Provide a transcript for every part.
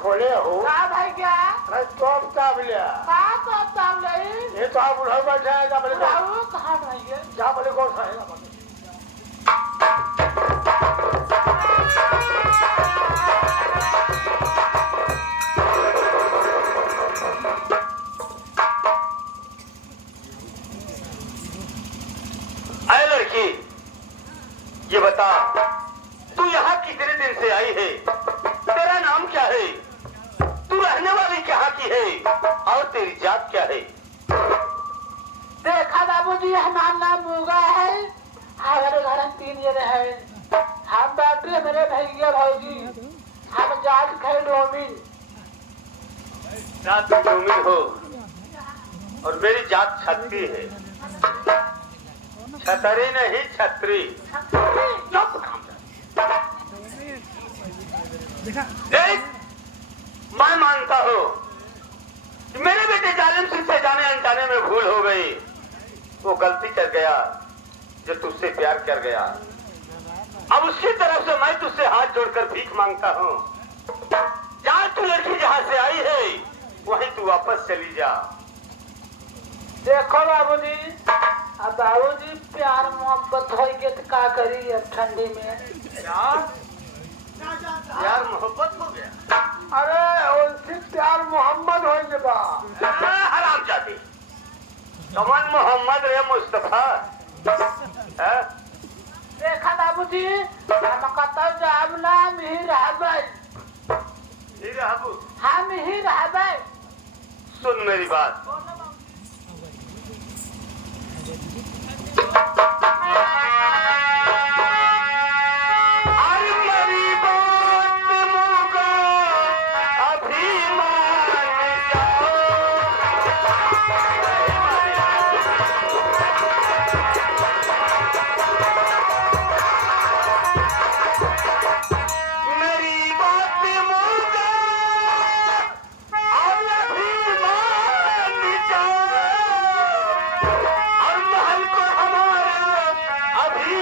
खोले हो भाई क्या टॉप ताब लिया ये तो आप बुढ़ा बैठा है बोले कहाँ भाई जहाँ बोले कौन सा है आए लड़की ये बता तू यहाँ कितने दिन से आई है तेरा नाम क्या है तू रहने वाली कहाँ की है और तेरी जात क्या है देखा बाबूजी हमारा नाम मूगा है हमारे घर में 3 जने हैं हम बाटे मेरे भैया भौजी हम जात खे डोमिन जात डोमिन हो और मेरी जात छत्री है छतरी नहीं छत्री मैं मानता हूँ मेरे बेटे जालिम सिंह से जाने अनजाने में भूल हो गई वो गलती कर गया जो तुझसे प्यार कर गया अब उसकी तरफ से मैं तुझसे हाथ जोड़कर भीख मांगता हूँ जा तू लड़की जहाँ से आई है वहीं तू वापस चली जा देखो बाबूजी अब बाबूजी प्यार मोहब्बत हो गया तो क्या करी अब ठंडी में यार मोहब्बत हो गया अरे उनसे प्यार मोहम्मद हो गया हराम जाती कमन मोहम्मद रे मुस्तफा देखा बाबूजी हम कत जाब ना हम ही रहबै हम ही रहबै सुन मेरी बात अभी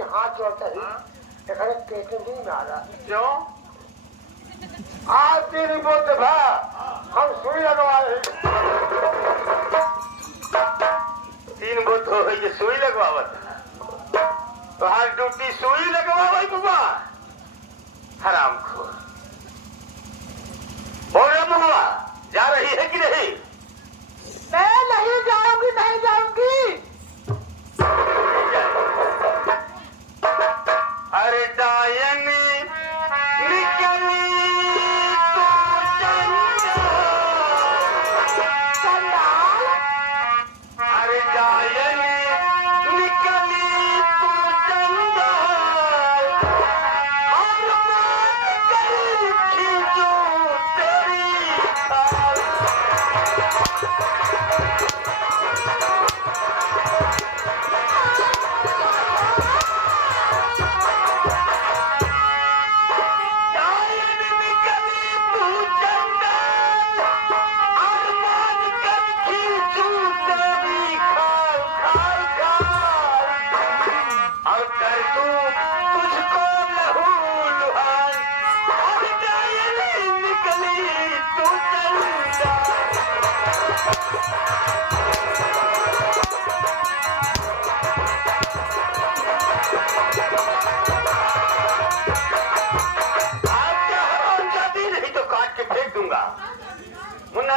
से हाथ जोड़ता ही एखने पेट में नहीं मारा क्यों? आज तेरी बोलते भा हम सुई लगवाए 3 बोत हो गई ये सुई लगवावत तो हर ड्यूटी सुई लगवावई बुआ हरामखोर। बोल रहा बुआ जा रही है कि नहीं? मैं नहीं जाऊंगी, नहीं जाऊंगी। अरे डायनी निकली तू चंडाल, अरे डायनी निकली तू चंडाल और मान गई खींचू तेरी खाल। मुन्ना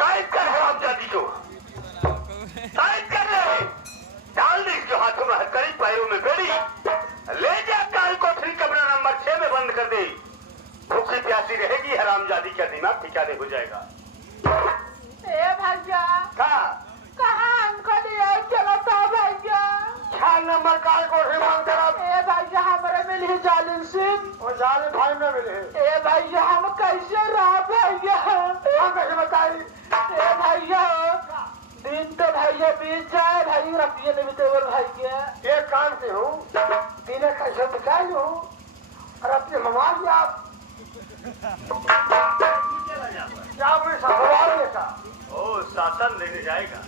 कैद कर हरामजादी को, कैद कर ले, डाल दे इसके हाथों में हथकड़ी, पैरों में बेड़ी, ले जा काल कोठरी कमरा नंबर 6 में बंद कर दे। भूखी प्यासी रहेगी हरामजादी का दिमाग ठिकाने हो जाएगा। ए भैया कहाँ हमको लिए चलता भैया? 6 नंबर काल कोठरी बंद करा। ए भैया हमारे मिली जालिम सिंह और जाले भाई में मिले ए भैया हम कैसे रह भैया? हम कैसे बताई? ए भैया दिन तो भैया बीत जाए भैया, रखिए नहीं बीते भैया। एक काम से हूँ तीन कैसे बिताई हूँ और अपने ममा जी आप क्या बोले साहब? ओ शासन लेने जाएगा।